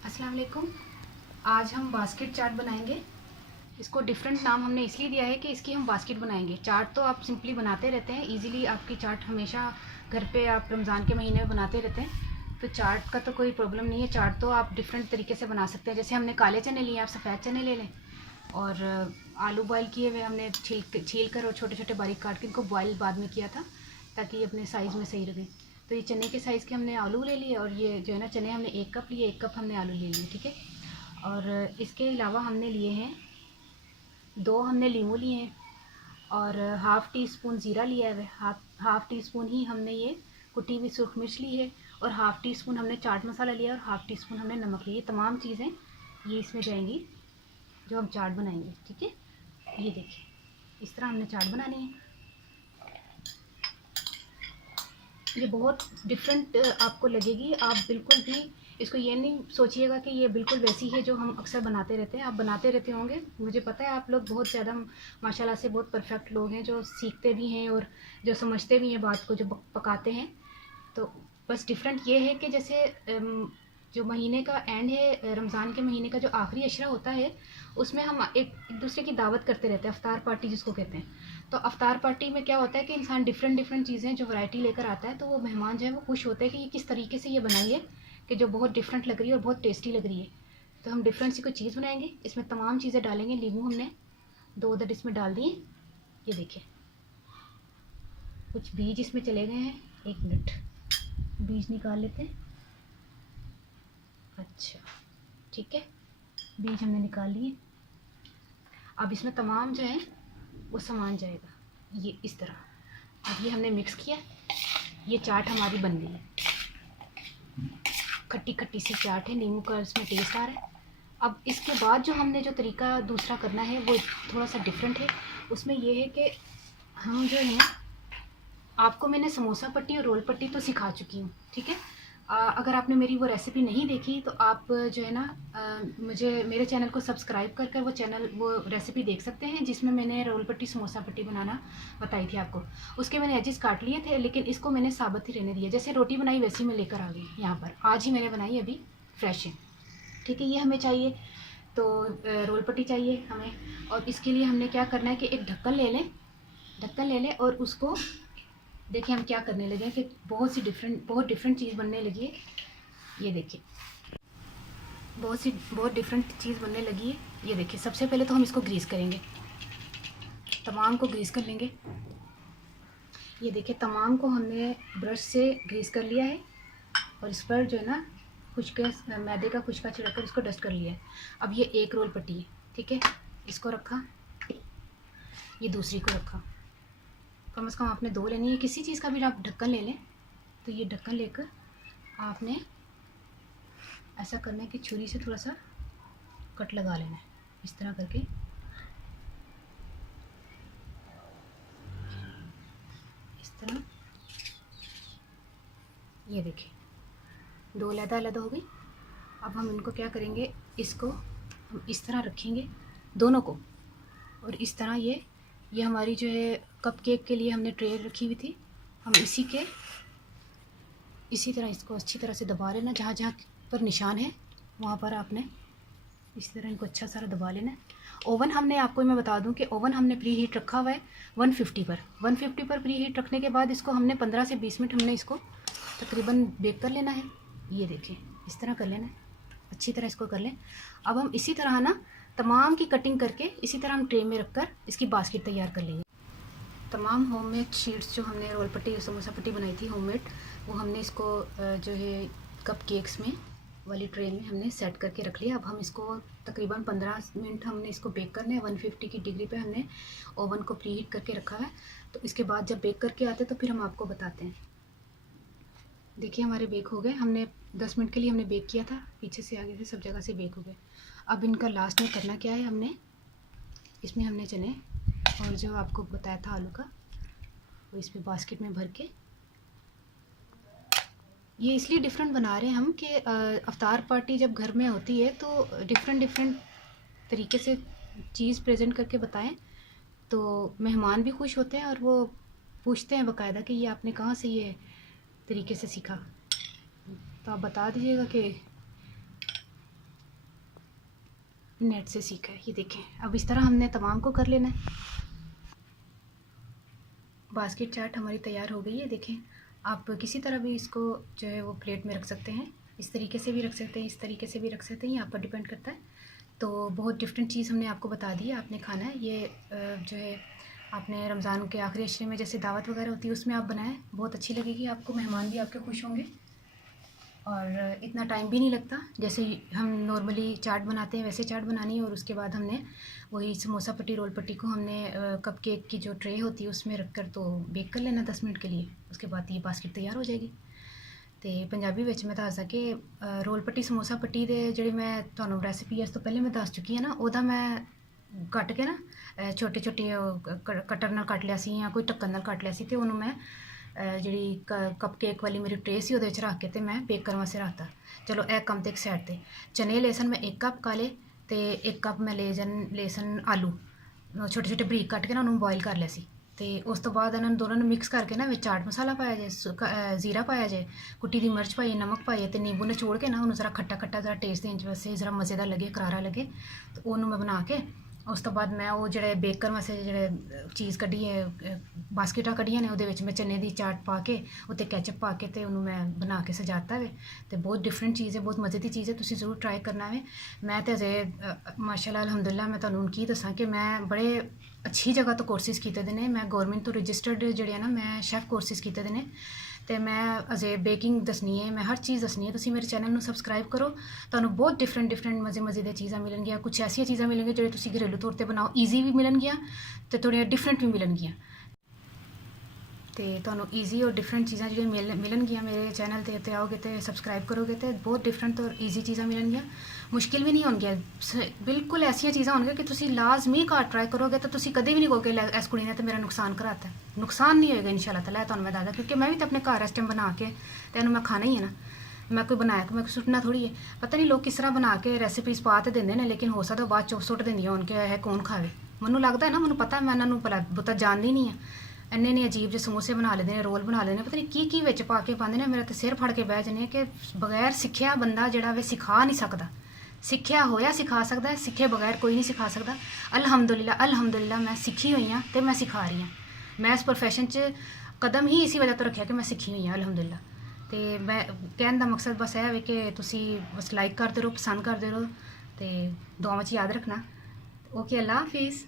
अस्सलाम वालेकुम। आज हम बास्केट चाट बनाएंगे। इसको डिफरेंट नाम हमने इसलिए दिया है कि इसकी हम बास्केट बनाएंगे। चाट तो आप सिंपली बनाते रहते हैं, इजीली आपकी चाट हमेशा घर पे आप रमज़ान के महीने में बनाते रहते हैं, तो चाट का तो कोई प्रॉब्लम नहीं है। चाट तो आप डिफरेंट तरीके से बना सकते हैं। जैसे हमने काले चने लिए, आप सफ़ेद चने ले लें, और आलू बॉयल किए हुए हमने छील कर और छोटे छोटे बारीक काट के इनको बॉयल बाद में किया था ताकि अपने साइज़ में सही रहे। तो ये चने के साइज़ के हमने आलू ले लिए, और ये जो है ना चने हमने 1 कप लिए, 1 कप हमने आलू ले लिए, ठीक है। और इसके अलावा हमने लिए हैं 2 हमने लीमू लिए हैं, और हाफ़ टी स्पून ज़ीरा लिया है, हाफ़ टी स्पून ही हमने ये कुटी हुई सुरख मिर्च ली है, और हाफ़ टी स्पून हमने चाट मसाला लिया, और हाफ़ टी स्पून हमने नमक लिया। तमाम चीज़ें ये इसमें जाएंगी जो हम चाट बनाएंगे, ठीक है। ये देखिए, इस तरह हमने चाट बनानी है। ये बहुत डिफरेंट आपको लगेगी। आप बिल्कुल भी इसको ये नहीं सोचिएगा कि ये बिल्कुल वैसी है जो हम अक्सर बनाते रहते हैं। आप बनाते रहते होंगे, मुझे पता है। आप लोग बहुत ज़्यादा माशाल्लाह से बहुत परफेक्ट लोग हैं, जो सीखते भी हैं और जो समझते भी हैं बात को, जो पकाते हैं। तो बस डिफरेंट ये है कि जैसे जो महीने का एंड है, रमज़ान के महीने का जो आखिरी अशरा होता है, उसमें हम एक दूसरे की दावत करते रहते हैं, अफ्तार पार्टी जिसको कहते हैं। तो अफ्तार पार्टी में क्या होता है कि इंसान डिफरेंट डिफरेंट चीज़ें जो वैरायटी लेकर आता है, तो वो मेहमान जो है वो खुश होते हैं कि ये किस तरीके से ये बनाई है, कि जो बहुत डिफरेंट लग रही है और बहुत टेस्टी लग रही है। तो हम डिफरेंट सी कोई चीज़ बनाएंगे, इसमें तमाम चीज़ें डालेंगे। नींबू हमने 2 अदद इसमें डाल दिए। ये देखिए, कुछ बीज इसमें चले गए हैं, 1 मिनट बीज निकाल लेते हैं। अच्छा, ठीक है, बीज हमने निकाल लिए। अब इसमें तमाम जो है वो सामान जाएगा, ये इस तरह। अब ये हमने मिक्स किया, ये चाट हमारी बन गई है। खट्टी खट्टी सी चाट है, नींबू का इसमें टेस्ट आ रहा है। अब इसके बाद जो हमने जो तरीका दूसरा करना है वो थोड़ा सा डिफरेंट है। उसमें ये है कि हम जो है, आपको मैंने समोसा पट्टी और रोल पट्टी तो सिखा चुकी हूँ, ठीक है। अगर आपने मेरी वो रेसिपी नहीं देखी तो आप जो है ना, मुझे मेरे चैनल को सब्सक्राइब कर कर वो रेसिपी देख सकते हैं, जिसमें मैंने रोल पट्टी समोसा पट्टी बनाना बताई थी आपको। उसके मैंने एजेस काट लिए थे, लेकिन इसको मैंने साबुत ही रहने दिया। जैसे रोटी बनाई वैसी मैं लेकर आ गई यहाँ पर, आज ही मैंने बनाई, अभी फ्रेश है, ठीक है। ये हमें चाहिए, तो रोल पट्टी चाहिए हमें। और इसके लिए हमने क्या करना है कि एक ढक्कन ले लें, ढक्कन ले लें, और उसको देखिए हम क्या करने लगे हैं कि बहुत डिफरेंट चीज़ बनने लगी है। ये देखिए, बहुत डिफरेंट चीज़ बनने लगी है। ये देखिए, सबसे पहले तो हम इसको ग्रीस करेंगे, तमाम को ग्रीस कर लेंगे। ये देखिए, तमाम को हमने ब्रश से ग्रीस कर लिया है, और इस पर जो है ना मैदे का खुशका छिड़क कर इसको डस्ट कर लिया है। अब ये एक रोल पट्टी है, ठीक है, इसको रखा, ये दूसरी को रखा। कम से कम आपने 2 लेनी है। किसी चीज़ का भी आप ढक्कन ले लें, तो ये ढक्कन लेकर आपने ऐसा करना है कि छुरी से थोड़ा सा कट लगा लेना है, इस तरह करके। इस तरह, ये देखिए 2 अलग-अलग हो गई। अब हम इनको क्या करेंगे, इसको हम इस तरह रखेंगे दोनों को, और इस तरह ये हमारी जो है कप केक के लिए हमने ट्रे रखी हुई थी, हम इसी तरह इसको अच्छी तरह से दबा लेना। जहाँ जहाँ पर निशान है वहाँ पर आपने इस तरह इनको अच्छा सारा दबा लेना है। ओवन हमने, आपको मैं बता दूं कि ओवन हमने प्री हीट रखा हुआ है 150 पर प्री हीट रखने के बाद इसको हमने 15 से 20 मिनट हमने इसको तकरीबन बेक कर लेना है। ये देखिए, इस तरह कर लेना है, अच्छी तरह इसको कर लें। अब हम इसी तरह ना तमाम की कटिंग करके इसी तरह हम ट्रे में रख कर इसकी बास्केट तैयार कर लेंगे। तमाम होममेड शीट्स जो हमने रोल पट्टी समोसा पट्टी बनाई थी होममेड, वो हमने इसको जो है कप केक्स में वाली ट्रे में हमने सेट करके रख लिया। अब हम इसको तकरीबन 15 मिनट हमने इसको बेक करना है। 150 की डिग्री पे हमने ओवन को प्री हीट करके रखा है। तो इसके बाद जब बेक करके आते तो फिर हम आपको बताते हैं। देखिए, हमारे बेक हो गए। हमने 10 मिनट के लिए हमने बेक किया था, पीछे से आगे से सब जगह से बेक हो गए। अब इनका लास्ट में करना क्या है, इसमें हमने चने और जो आपको बताया था आलू का, वो इसमें बास्केट में भर के, ये इसलिए डिफरेंट बना रहे हैं हम कि अफ्तार पार्टी जब घर में होती है तो डिफरेंट तरीके से चीज़ प्रेजेंट करके बताएं, तो मेहमान भी खुश होते हैं और वो पूछते हैं बाकायदा कि ये आपने कहाँ से ये तरीके से सीखा। तो आप बता दीजिएगा कि नेट से सीखा है। ये देखें, अब इस तरह हमने तमाम को कर लेना है। बास्केट चाट हमारी तैयार हो गई है। देखें, आप किसी तरह भी इसको जो है वो प्लेट में रख सकते हैं, इस तरीके से भी रख सकते हैं, इस तरीके से भी रख सकते हैं, ये आप पर डिपेंड करता है। तो बहुत डिफरेंट चीज़ हमने आपको बता दी है, आपने खाना है ये जो है आपने रमज़ान के आखिरी अशरे में जैसे दावत वगैरह होती है उसमें आप बनाएं, बहुत अच्छी लगेगी आपको, मेहमान भी आपके खुश होंगे और इतना टाइम भी नहीं लगता। जैसे हम नॉर्मली चाट बनाते हैं वैसे चाट बनानी है। और उसके बाद हमने वही समोसा पट्टी रोल पट्टी को हमने कपकेक की जो ट्रे होती है उसमें रख कर तो बेक कर लेना 10 मिनट के लिए। उसके बाद ये बास्केट तैयार हो जाएगी। तो पंजाबी में मैं दसदा कि रोल पट्टी समोसा पट्टी दे ਜਿਹੜੀ मैं ਤੁਹਾਨੂੰ ਰੈਸਿਪੀ ਇਸ ਤੋਂ ਪਹਿਲੇ ਮੈਂ ਦੱਸ ਚੁੱਕੀ ਹਾਂ ਨਾ, ਉਹਦਾ ਮੈਂ ਕੱਟ ਕੇ ਨਾ ਛੋਟੇ ਛੋਟੇ ਕਟਰ ਨਾਲ ਕੱਟ ਲਿਆ ਸੀ ਜਾਂ ਕੋਈ ਢੱਕਣ ਨਾਲ ਕੱਟ ਲਿਆ ਸੀ ਤੇ ਉਹਨੂੰ ਮੈਂ ਜਿਹੜੀ ਕਪਕੇਕ ਵਾਲੀ ਮੇਰੀ ट्रे ਸੀ ਉਹਦੇ ਵਿੱਚ ਰੱਖ ਕੇ ਤੇ ਮੈਂ ਬੇਕ ਕਰਨ ਵਾਸਤੇ ਰੱਖਤਾ। ਚਲੋ ਇਹ ਕੰਮ ਤੇ ਇੱਕ ਸਾਈਡ ਤੇ। ਚਨੇ ਲੇਸਨ ਮੈਂ 1 ਕੱਪ ਕਾਲੇ ਤੇ 1 ਕੱਪ ਮੈਂ ਲੇਸਨ ਆਲੂ ਛੋਟੇ ਛੋਟੇ ਬਰੀਕ ਕੱਟ ਕੇ ਨਾ ਉਹਨੂੰ ਬੋਇਲ ਕਰ ਲਿਆ ਸੀ। ਤੇ ਉਸ ਤੋਂ ਬਾਅਦ ਇਹਨਾਂ ਨੂੰ ਦੋਨਾਂ ਨੂੰ ਮਿਕਸ ਕਰਕੇ ਨਾ ਵਿੱਚ ਚਾਟ ਮਸਾਲਾ ਪਾਇਆ ਜੇ, ਜ਼ੀਰਾ ਪਾਇਆ ਜੇ, ਕੁੱਟੀ ਦੀ ਮਿਰਚ ਪਾਈ, ਨਮਕ ਪਾਈਏ ਤੇ ਨਿੰਬੂ ਨਿਚੋੜ ਕੇ ਨਾ ਉਹਨੂੰ ਜ਼ਰਾ ਖੱਟਾ ਖੱਟਾ ਜ਼ਰਾ ਟੇਸਟ ਦੇਣ ਵਾਸਤੇ ਜ਼ਰਾ ਮਜ਼ੇਦਾਰ ਲੱਗੇ, ਕਰਾਰਾ ਲੱਗੇ, ਤੇ ਉਹਨੂੰ ਮੈਂ ਬਣਾ ਕੇ ਉਸ ਤੋਂ ਬਾਅਦ ਮੈਂ ਉਹ ਜਿਹੜੇ ਬੇਕ ਕਰਨ ਵਾਸਤੇ ਜਿਹੜੇ ਚੀਜ਼ ਕੱਢੀ ਹੈ ਬਾਸਕਟਾਂ ਕੱਢੀਆਂ ਨੇ ਉਹਦੇ ਵਿੱਚ ਮੈਂ ਚਨੇ ਦੀ ਚਾਟ ਪਾ ਕੇ ਉੱਤੇ ਕੈਚਅਪ ਪਾ ਕੇ ਤੇ ਉਹਨੂੰ ਮੈਂ ਬਣਾ ਕੇ ਸਜਾਤਾ ਵੇ। ਤੇ ਬਹੁਤ ਡਿਫਰੈਂਟ ਚੀਜ਼ ਹੈ, ਬਹੁਤ ਮਜ਼ੇ ਦੀ ਚੀਜ਼ ਹੈ, ਤੁਸੀਂ ਜ਼ਰੂਰ ਟਰਾਈ ਕਰਨਾ ਵੇ। ਮੈਂ ਤੇ ਅਜੇ ਮਾਸ਼ਾਅੱਲਾ ਅਲਹਮਦੁਲਿਲਾ ਮੈਂ ਤੁਹਾਨੂੰ ਹੁਣ ਕੀ ਦੱਸਾਂ ਕਿ ਮੈਂ ਬੜੇ ਅੱਛੀ ਜਗ੍ਹਾ ਤੋਂ ਕੋਰਸਿਸ ਕੀਤੇ ਦੇ ਨੇ। ਮੈਂ ਗੌਰਮੈਂਟ ਤੋਂ ਰਜਿਸਟਰਡ ਜਿਹੜੇ ਆ ਨਾ ਮੈਂ ਸ਼ੈਫ ਕੋਰਸਿਸ ਕੀਤੇ ਦੇ ਨੇ ਤੇ ਮੈਂ ਅਜੇ ਬੇਕਿੰਗ ਦੱਸਣੀ ਹੈ, ਮੈਂ ਹਰ ਚੀਜ਼ ਦੱਸਣੀ ਹੈ। ਤੁਸੀਂ ਮੇਰੇ ਚੈਨਲ ਨੂੰ ਸਬਸਕ੍ਰਾਈਬ ਕਰੋ, ਤੁਹਾਨੂੰ ਬਹੁਤ ਡਿਫਰੈਂਟ ਮਜ਼ੇ ਦੀਆਂ ਚੀਜ਼ਾਂ ਮਿਲਣਗੀਆਂ। ਕੁਝ ਐਸੀਆਂ ਚੀਜ਼ਾਂ ਮਿਲਣਗੀਆਂ ਜਿਹੜੇ ਤੁਸੀਂ ਘਰੇਲੂ ਤੌਰ ਤੇ ਬਣਾਓ, ਈਜ਼ੀ ਵੀ ਮਿਲਣਗੀਆਂ ਤੇ ਥੋੜ੍ਹੀਆਂ ਡਿਫਰੈਂਟ ਵੀ ਮਿਲਣਗੀਆਂ। ਤੇ ਤੁਹਾਨੂੰ ਈਜ਼ੀ ਔਰ ਡਿਫਰੈਂਟ ਚੀਜ਼ਾਂ ਜਿਹੜੀਆਂ ਮਿਲਣਗੀਆਂ ਮੇਰੇ ਚੈਨਲ ਤੇ ਉੱਤੇ ਆਓਗੇ ਤੇ ਸਬਸਕ੍ਰਾਈਬ ਕਰੋਗੇ ਤੇ ਬਹੁਤ ਡਿਫਰੈਂਟ ਔਰ ਈਜ਼ੀ ਚੀਜ਼ਾਂ ਮਿਲਣਗੀਆਂ। ਮੁਸ਼ਕਿਲ ਵੀ ਨਹੀਂ ਹੋਣਗੀਆਂ, ਬਿਲਕੁਲ ਐਸੀਆਂ ਚੀਜ਼ਾਂ ਹੋਣਗੀਆਂ ਕਿ ਤੁਸੀਂ ਲਾਜ਼ਮੀ ਘਰ ਟਰਾਈ ਕਰੋਗੇ ਤਾਂ ਤੁਸੀਂ ਕਦੇ ਵੀ ਨਹੀਂ ਕਹੋਗੇ ਲੈ ਇਸ ਕੁੜੀ ਨੇ ਤਾਂ ਮੇਰਾ ਨੁਕਸਾਨ ਕਰਾਤਾ। ਨੁਕਸਾਨ ਨਹੀਂ ਹੋਏਗਾ ਇਨਸ਼ਾਅੱਲਾ ਤਾਲਾ, ਤੁਹਾਨੂੰ ਮੈਂ ਦੱਸਦਾ, ਕਿਉਂਕਿ ਮੈਂ ਵੀ ਤਾਂ ਆਪਣੇ ਘਰ ਇਸ ਟਾਈਮ ਬਣਾ ਕੇ ਤੇ ਇਹਨੂੰ ਮੈਂ ਖਾਣਾ ਹੀ ਹੈ ਨਾ। ਮੈਂ ਕੋਈ ਬਣਾਇਆ ਕਿ ਮੈਂ ਸੁੱਟਣਾ ਥੋੜ੍ਹੀ ਹੈ। ਪਤਾ ਨਹੀਂ ਲੋਕ ਕਿਸ ਤਰ੍ਹਾਂ ਬਣਾ ਕੇ ਰੈਸਿਪੀਜ਼ ਪਾ ਤੇ ਦਿੰਦੇ ਨੇ, ਲੇਕਿਨ ਹੋ ਸਕਦਾ ਬਾਅਦ ਚੋਂ ਸੁੱਟ ਦਿੰਦੀਆਂ ਹੋਣ ਕਿ ਇਹ ਕੌਣ ਖਾਵੇ। ਮੈਨੂੰ ਲੱਗਦਾ ਹੈ ਨਾ, ਮੈਨੂੰ ਪਤਾ ਮੈਂ ਇਹਨਾਂ ਨੂੰ ਬਹੁਤਾ ਜਾਣਦੀ ਨਹੀਂ ਆ। ਇੰਨੇ ਅਜੀਬ ਜਿਹੇ ਸਮੋਸੇ ਬਣਾ ਲੈਂਦੇ ਨੇ, ਰੋਲ ਬਣਾ ਲੈਂਦੇ ਨੇ, ਪਤਾ ਨਹੀਂ ਕੀ ਵਿੱਚ ਪਾ ਕੇ ਪਾਉਂਦੇ ਨੇ। ਮੇਰਾ ਤਾਂ ਸਿਰ ਫੜ ਕੇ ਬਹਿ ਜਾਂਦੇ ਕਿ ਬਗੈਰ ਸਿੱਖਿਆ ਬੰਦਾ ਜਿਹੜਾ ਵੇ ਸਿਖਾ ਨਹੀਂ ਸਕਦਾ। ਸਿੱਖਿਆ ਹੋਇਆ ਸਿਖਾ ਸਕਦਾ, ਸਿੱਖੇ ਬਗੈਰ ਕੋਈ ਨਹੀਂ ਸਿਖਾ ਸਕਦਾ। ਅਲਹਮਦੁਲਿਲਾ ਮੈਂ ਸਿੱਖੀ ਹੋਈ ਹਾਂ ਤੇ ਮੈਂ ਸਿਖਾ ਰਹੀ ਹਾਂ। ਮੈਂ ਇਸ ਪ੍ਰੋਫੈਸ਼ਨ 'ਚ ਕਦਮ ਹੀ ਇਸੇ ਵਜ੍ਹਾ ਤੋਂ ਰੱਖਿਆ ਕਿ ਮੈਂ ਸਿੱਖੀ ਹੋਈ ਹਾਂ ਅਲਹਮਦੁਲਿਲਾ। ਤੇ ਮੈਂ ਕਹਿਣ ਦਾ ਮਕਸਦ ਬਸ ਇਹ ਹੈ ਕਿ ਤੁਸੀਂ ਬਸ ਲਾਈਕ ਕਰਦੇ ਰਹੋ, ਪਸੰਦ ਕਰਦੇ ਰਹੋ ਤੇ ਦੁਆਵਾਂ 'ਚ ਯਾਦ ਰੱਖਣਾ। ਓਕੇ, ਅੱਲਾ ਹਾਫਿਜ਼।